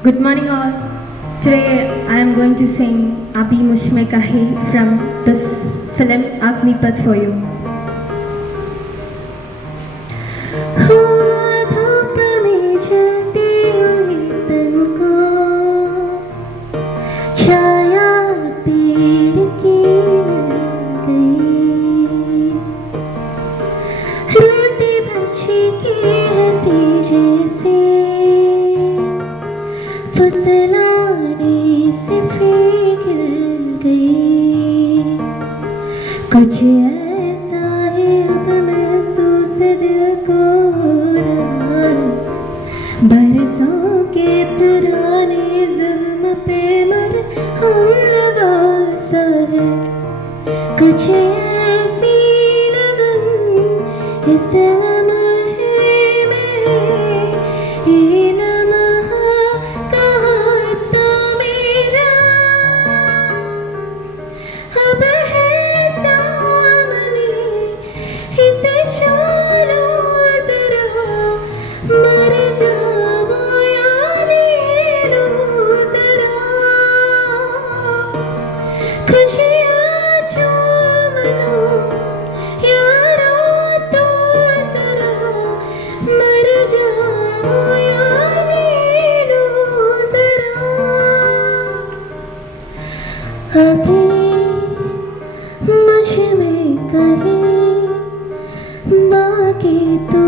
Good morning, all. Today I am going to sing Abhi Mushme Kahi from this film Agnipath for you. धूप में जलती हुई तन को छाया पेड़ की मिल गई, रोटी बच्ची की हंसी जैसे फुसलाने से पिघल गई। कुछ ऐसा ही अब महसूस दिल को हो रहा है, बरसों के पुराने जुल्म पे मरहम लगा सा है। कुछ ऐसी लगन इस लम्हे में, ये लम्हा कहाँ था मेरा, अब है सामने इसे छू लो जरा, मर जाओ या ले लो जरा, खुशियाँ झूम लो यारो तो जरा, मर जाओ या ले लो जरा। अभी मुझ में कहीं बाकी तो